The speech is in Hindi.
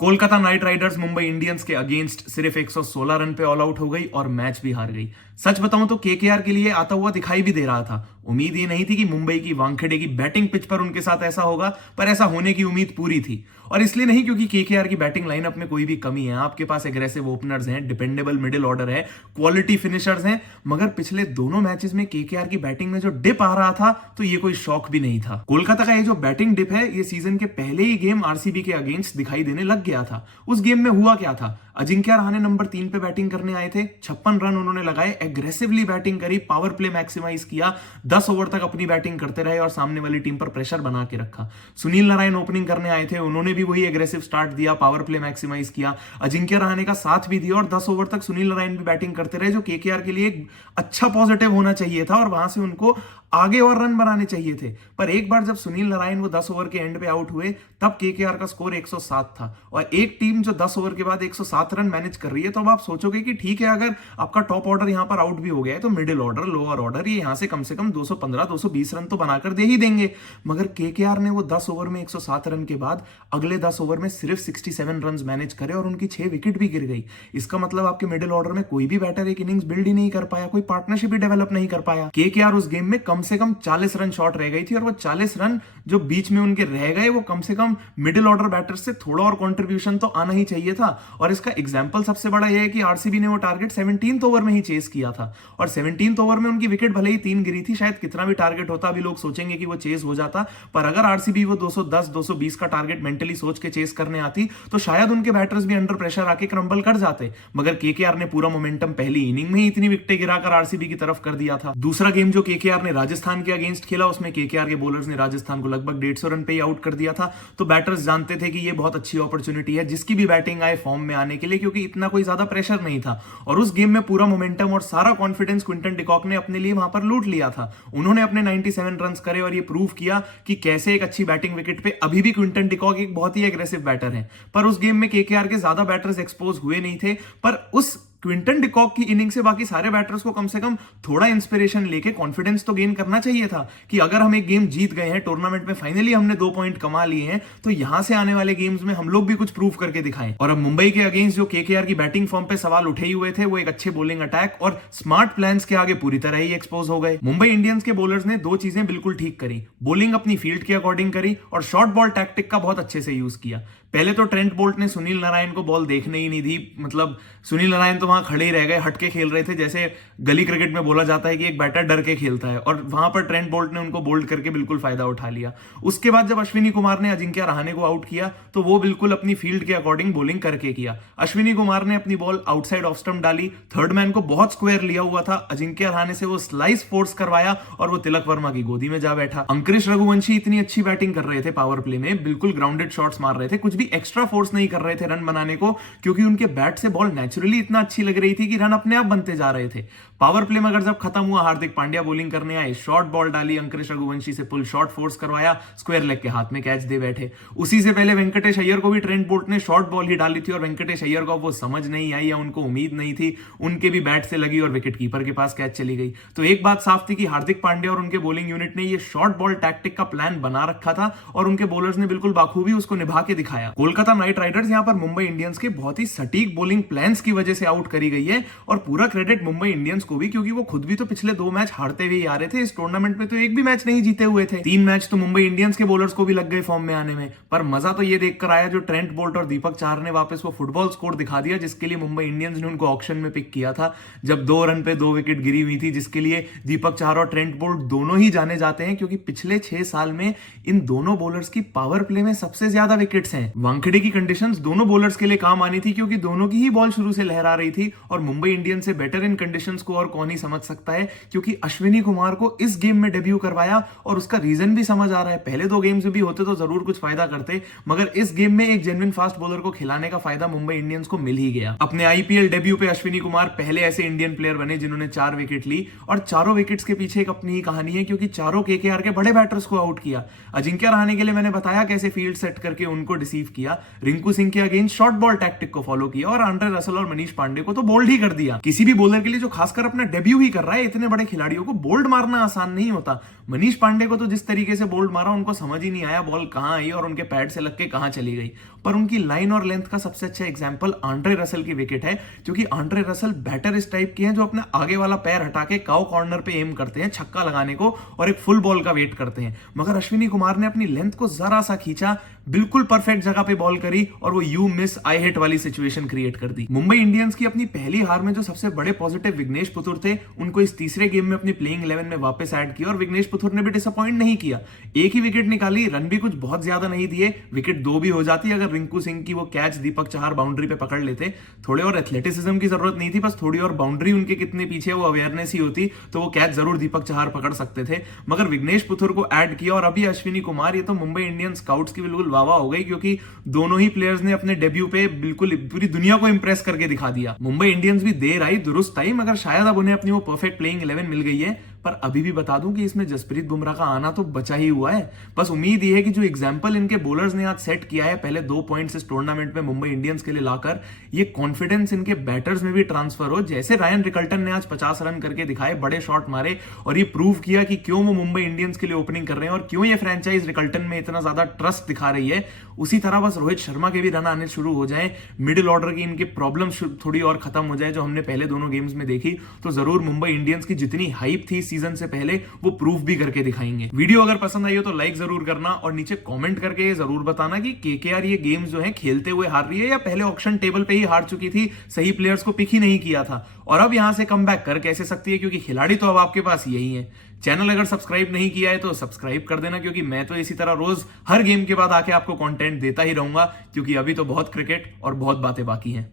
Kolkata night Riders Mumbai Indians के अगेंस्ट सिर्फ 116 रन पे ऑल आउट हो गई और मैच भी हार गई। सच बताऊं तो केकेआर के लिए आता हुआ दिखाई भी दे रहा था। उम्मीद ये नहीं थी कि मुंबई की वानखेड़े की बैटिंग पिच पर उनके साथ ऐसा होगा, पर ऐसा होने की उम्मीद पूरी थी। और इसलिए नहीं क्योंकि केकेआर की बैटिंग लाइनअप में कोई भी कमी है। आपके पास एग्रेसिव ओपनर्स हैं, डिपेंडेबल मिडिल ऑर्डर है, क्वालिटी फिनिशर्स हैं, मगर पिछले दोनों मैचेस में केकेआर की बैटिंग में जो डिप आ रहा था, तो ये कोई शौक भी नहीं था। कोलकाता का ये जो बैटिंग डिप है, ये सीजन के पहले ही गेम आरसीबी के अगेंस्ट दिखाई देने लग गया था। उस गेम में हुआ क्या था? अजिंक्य रहाणे नंबर 3 पे बैटिंग करने आए थे, 56 रन उन्होंने लगाए, एग्रेसिवली बैटिंग करी, पावर प्ले मैक्सिमाइज किया, 10 ओवर तक अपनी बैटिंग करते रहे और सामने वाली टीम पर प्रेशर बना के रखा। सुनील नारायण ओपनिंग करने आए थे, उन्होंने भी वही एग्रेसिव स्टार्ट दिया, पावर प्ले मैक्सिमाइज किया, अजिंक्य रहाणे का साथ भी दिया और 10 ओवर तक सुनील नारायण भी बैटिंग करते रहे, जो केकेआर के लिए एक अच्छा पॉजिटिव होना चाहिए था और वहां से उनको आगे और रन बनाने चाहिए थे। पर एक बार जब सुनील नारायण वो 10 ओवर के एंड पे आउट हुए, तब केकेआर का स्कोर 107 था। और एक टीम जो 10 ओवर के बाद 107 रन मैनेज कर रही है, तो अब आप सोचोगे कि ठीक है, अगर आपका टॉप ऑर्डर यहां पर आउट भी हो गया है, तो मिडिल ऑर्डर, लोअर ऑर्डर, ये यहां से कम 215 220 रन तो बनाकर दे ही देंगे। मगर केकेआर ने वो 10 ओवर में 107 रन के बाद अगले 10 ओवर में सिर्फ 67 रन मैनेज करे और उनकी 6 विकेट भी गिर गई। इसका मतलब आपके मिडिल ऑर्डर में कोई भी बैटर एक इनिंग्स बिल्ड ही नहीं कर पाया, कोई पार्टनरशिप ही डेवलप नहीं कर पाया। केकेआर उस गेम में कम से कम 40 रन शॉर्ट रह गई थी और वो 40 रन जो बीच में उनके रह गए, वो कम से कम मिडिल ऑर्डर बैटर्स से थोड़ा और कंट्रीब्यूशन तो आना ही चाहिए था। और इसका एग्जांपल सबसे बड़ा यह है कि आरसीबी ने वो टारगेट 17th ओवर में ही चेस किया था और 17th ओवर में उनकी विकेट भले ही 3 गिरी थी। शायद कितना भी टारगेट होता, अभी लोग सोचेंगे कि वो चेस हो जाता, पर अगर आरसीबी वो 210 220 का टारगेट मेंटली सोच के चेस करने आती, तो शायद उनके बैटर्स भी अंडर प्रेशर आके क्रम्बल कर जाते। मगर केकेआर ने पूरा मोमेंटम पहली इनिंग में ही इतनी विकेटें गिराकर आरसीबी की तरफ कर दिया था। दूसरा गेम जो केकेआर ने राजस्थान के अगेंस्ट खेला, उसमें केकेआर के बॉलर्स ने राजस्थान को लगभग 150 रन पे ही आउट कर दिया था। तो बैटर्स जानते थे कि ये बहुत अच्छी अपॉर्चुनिटी है जिसकी भी बैटिंग आए फॉर्म में आने के लिए, क्योंकि इतना कोई ज्यादा प्रेशर नहीं था। और उस गेम में पूरा मोमेंटम और सारा कॉन्फिडेंस क्विंटन डिकॉक ने अपने लिए वहां पर लूट लिया था। उन्होंने अपने 97 रन करे और ये प्रूव किया कि कैसे एक अच्छी बैटिंग विकेट पे अभी भी क्विंटन डिकॉक एक बहुत ही एग्रेसिव बैटर है। पर उस गेम में केकेआर के ज्यादा बैटर्स एक्सपोज हुए नहीं थे, पर उस क्विंटन डिकॉक की इनिंग से बाकी सारे बैटर्स को कम से कम थोड़ा इंस्पिरेशन लेके कॉन्फिडेंस तो गेन करना चाहिए था कि अगर हम एक गेम जीत गए हैं, टूर्नामेंट में फाइनली हमने 2 पॉइंट कमा लिए हैं, तो यहां से आने वाले गेम्स में हम लोग भी कुछ प्रूव करके दिखाएं। और अब मुंबई के अगेंस्ट जो केकेआर की बैटिंग फॉर्म पे सवाल उठे ही हुए थे, वो एक अच्छे बॉलिंग अटैक और स्मार्ट प्लान्स के आगे पूरी तरह ही एक्सपोज हो गए। मुंबई इंडियंस के बॉलर्स ने 2 चीजें बिल्कुल ठीक करी, बॉलिंग अपनी फील्ड के अकॉर्डिंग करी और शॉर्ट बॉल टैक्टिक का बहुत अच्छे से यूज किया। पहले तो ट्रेंट बोल्ट ने सुनील नारायण को बॉल देखने ही नहीं दी, मतलब सुनील नारायण तो वहां खड़े ही रह गए, हटके खेल रहे थे, जैसे गली क्रिकेट में बोला जाता है कि एक बैटर डर के खेलता है, और वहां पर ट्रेंट बोल्ट ने उनको बोल्ड करके बिल्कुल फायदा उठा लिया। उसके बाद जब अश्विनी कुमार ने अजिंक्य रहाणे को आउट किया, तो वो बिल्कुल अपनी फील्ड के अकॉर्डिंग बॉलिंग करके किया। अश्विनी कुमार ने अपनी बॉल आउटसाइड ऑफ स्टंप डाली, थर्ड मैन को बहुत स्क्वायर लिया हुआ था, अजिंक्य रहाणे से वो स्लाइस फोर्स करवाया और वो तिलक वर्मा की गोदी में जा बैठा। अंकुरिश रघुवंशी इतनी अच्छी बैटिंग कर रहे थे, पावर प्ले में बिल्कुल ग्राउंडेड शॉट्स मार रहे थे, कुछ भी एक्स्ट्रा फोर्स नहीं कर रहे थे रन बनाने को, क्योंकि उनके बैट से बॉल नेचुरली इतना अच्छी लग रही थी कि रन अपने आप बनते जा रहे थे। पावर प्ले में अगर जब खत्म हुआ, हार्दिक पांड्या बॉलिंग करने आए, शॉर्ट बॉल डाली, अंकुरिश रघुवंशी से पुल शॉट फोर्स करवाया, स्क्वायर लेग के हाथ में कैच दे बैठे। उसी से पहले वेंकटेश अय्यर को भी ट्रेंट बोल्ट ने शॉर्ट बॉल ही डाली थी और वेंकटेश अय्यर को वो समझ नहीं आई या उनको उम्मीद नहीं थी, उनके भी बैट से लगी और विकेट कीपर के पास कैच चली गई। तो एक बात साफ थी कि हार्दिक पांड्या और उनके बॉलिंग यूनिट ने ये शॉर्ट बॉल टैक्टिक का प्लान बना रखा था और उनके बॉलर्स ने बिल्कुल बाखूबी उसको निभा के दिखाया। कोलकाता नाइट राइडर्स यहां पर मुंबई इंडियंस के बहुत ही सटीक बॉलिंग प्लान्स की वजह से आउट करी गई है, और पूरा क्रेडिट मुंबई इंडियंस को भी, क्योंकि वो खुद भी तो पिछले 2 मैच हारते हुए आ रहे थे। इस टूर्नामेंट में तो एक भी मैच नहीं जीते हुए थे। 3 मैच तो मुंबई इंडियंस के बॉलर्स को भी लग गए फॉर्म में आने में। पर मजा तो ये देखकर आया जो ट्रेंट बोल्ट और दीपक चाहर ने वापस वो फुटबॉल स्कोर दिखा दिया, जिसके लिए मुंबई इंडियंस ने उनको ऑक्शन में पिक किया था, जब 2 रन पे 2 विकेट गिरी हुई थी, जिसके लिए दीपक चाहर और ट्रेंट बोल्ट दोनों ही जाने जाते हैं, क्योंकि पिछले 6 साल में इन दोनों बॉलर्स की पावर प्ले में सबसे ज्यादा विकेट्स हैं। वानखेड़े की कंडीशंस दोनों बॉलर्स के लिए काम आनी थी, क्योंकि दोनों की ही बॉल शुरू से लहरा रही थी, और मुंबई इंडियंस से बेटर इन कंडीशंस को और कौन ही समझ सकता है, क्योंकि अश्विनी कुमार को इस गेम में डेब्यू करवाया और उसका रीजन भी समझ आ रहा है। पहले 2 गेम्स में भी होते तो जरूर कुछ फायदा करते, मगर इस गेम में एक जेन्युइन फास्ट बॉलर को खिलाने का फायदा मुंबई इंडियंस को मिल ही गया। अपने आईपीएल डेब्यू पे अश्विनी कुमार पहले ऐसे इंडियन प्लेयर बने जिन्होंने 4 विकेट ली, और चारों विकेट्स के पीछे एक अपनी ही कहानी है, क्योंकि चारों केकेआर के बड़े बैटर्स को आउट किया। अजिंक्य रहाणे के लिए मैंने बताया कैसे फील्ड सेट करके उनको डिसीव किया, रिंकू सिंह के अगेंस्ट शॉर्ट बॉल टैक्टिक को फॉलो किया, और आंड्रे रसल और मनीष पांडे को तो बोल्ड ही कर दिया। किसी भी बॉलर के लिए जो खासकर अपना डेब्यू ही कर रहा है, इतने बड़े खिलाड़ियों को बोल्ड मारना आसान नहीं होता। मनीष पांडे को तो जिस तरीके से बोल्ड मारा, उनको समझ ही नहीं आया बॉल कहां आई और उनके पैड से लग के कहां चली गई। पर उनकी लाइन और लेंथ का सबसे अच्छा एग्जांपल आंड्रे रसल की विकेट है, क्योंकि आंड्रे रसल बैटर इस टाइप के हैं जो अपने आगे वाला पैर हटा के काउ कॉर्नर पे एम करते हैं छक्का लगाने को और एक फुल बॉल का वेट करते हैं। मगर अश्विनी कुमार ने अपनी लेंथ को जरा सा खींचा, बिल्कुल परफेक्ट जगह पे बॉल करी और वो यू मिस आई हिट वाली सिचुएशन क्रिएट कर दी। मुंबई इंडियंस की अपनी पहली हार में जो सबसे बड़े पॉजिटिव विघ्नेश पुथुर थे, उनको इस तीसरे गेम में अपनी प्लेइंग 11 में वापस ऐड किया और विघ्नेश पुथुर ने भी डिसअपॉइंट नहीं किया। एक ही विकेट निकाली, रन भी कुछ बहुत ज्यादा नहीं दिए, विकेट 2 भी हो जाती अगर रिंकू सिंह की वो कैच दीपक चहार बाउंड्री पे पकड़ लेते। थोड़े और एथलेटिसिज्म की जरूरत नहीं थी, बस थोड़ी और बाउंड्री उनके कितने पीछे वो अवेयरनेस ही होती तो वो कैच जरूर दीपक चहार पकड़ सकते थे। मगर विघ्नेश पुथुर को ऐड किया और अभी अश्विनी कुमार, ये तो मुंबई इंडियंस स्काउट्स की बिल्कुल वाह वाह हो गई, क्योंकि दोनों ही प्लेयर्स ने अपने डेब्यू पे बिल्कुल पूरी दुनिया को इंप्रेस करके दिखा दिया। मुंबई इंडियंस भी देर आई दुरुस्त आई, मगर शायद अब उन्हें अपनी वो परफेक्ट प्लेइंग 11 मिल गई है। पर अभी भी बता दूं कि इसमें जसप्रीत बुमराह का आना तो बचा ही हुआ है। बस उम्मीद ये है कि जो एग्जांपल इनके बॉलर्स ने आज सेट किया है पहले 2 पॉइंट्स इस टूर्नामेंट में मुंबई इंडियंस के लिए लाकर, ये कॉन्फिडेंस इनके बैटर्स में भी ट्रांसफर हो। जैसे रायन रिकल्टन ने आज 50 रन करके दिखाए, बड़े शॉट मारे और ये प्रूव किया कि क्यों वो मुंबई इंडियंस के लिए ओपनिंग कर रहे हैं और क्यों ये फ्रेंचाइज रिकल्टन में इतना ज्यादा ट्रस्ट दिखा रही है। उसी तरह बस रोहित शर्मा के भी रन आने शुरू हो जाए, मिडिल ऑर्डर की इनके प्रॉब्लम थोड़ी और खत्म हो जाए जो हमने पहले दोनों गेम्स में देखी, तो जरूर मुंबई इंडियंस की जितनी हाइप थी सीजन से पहले वो प्रूफ भी करके दिखाएंगे। वीडियो अगर पसंद आई हो तो लाइक जरूर करना और नीचे कमेंट करके ये जरूर बताना कि केकेआर ये गेम्स जो है खेलते हुए हार रही है या पहले ऑक्शन टेबल पे ही हार चुकी थी, सही प्लेयर्स को पिक ही नहीं किया था और अब यहां से कम बैक कर कैसे सकती है, क्योंकि खिलाड़ी तो अब आपके पास यही है। चैनल अगर सब्सक्राइब नहीं किया है तो सब्सक्राइब कर देना, क्योंकि मैं तो इसी तरह रोज हर गेम के बाद आके आपको कंटेंट देता ही रहूंगा, क्योंकि अभी तो बहुत क्रिकेट और बहुत बातें बाकी हैं।